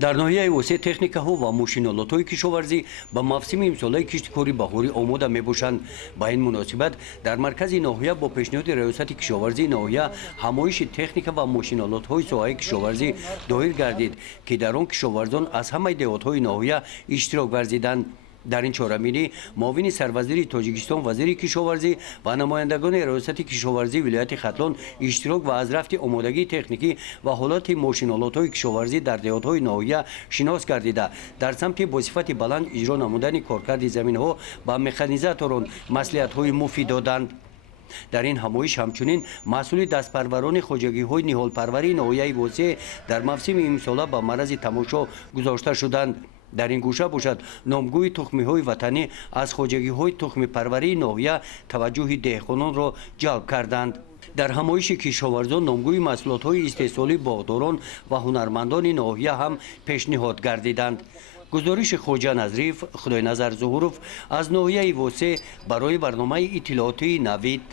дар ноҳияи восеъ техникаҳо ва мошиналотҳои кишоварзӣ ба мавсими имсолаи киштикорӣ баҳорӣ омода мебошанд. Ба ин муносибат дар маркази ноҳия бо пешниҳоди раёсати кишоварзии ноҳия ҳамоиши техника ва мошиналотҳои соҳаи кишоварзӣ доир гардид, ки дар он кишоварзон аз ҳамаи деҳотҳои ноҳия иштирок варзиданд. дар ин чораминӣ муовини сарвазири Тоҷикистон вазири кишоварзӣ ва намояндагони раёсати кишоварзии вилояти Хатлон иштирок ва аз рафти омодагии техникӣ ва ҳолати мошиналотҳои кишоварзӣ дар деҳотҳои ноҳия шинос гардида, дар самти бо сифати баланд иҷро намудани коркарди заминҳо ба механизаторон маслиҳатҳои муфид доданд. дар ин ҳамоиш ҳамчунин масъули дастпарварони хоҷагиҳои ниҳолпарварии ноҳияи восеъ дар мавсими имсола ба марази тамошо гузошта шуданд. дар ин гӯша бошад номгӯи тухмиҳои ватанӣ аз хоҷагиҳои тухмипарварии ноҳия таваҷҷӯҳи деҳқононро ҷалб карданд. дар ҳамоиши кишоварзон номгӯи маҳсулотҳои истеҳсолии боғдорон ва ҳунармандони ноҳия ҳам пешниҳод гардиданд. гузориши хоҷа Назриф, Худойназар Зуҳуров аз ноҳияи восеъ барои барномаи иттилоотии Навид.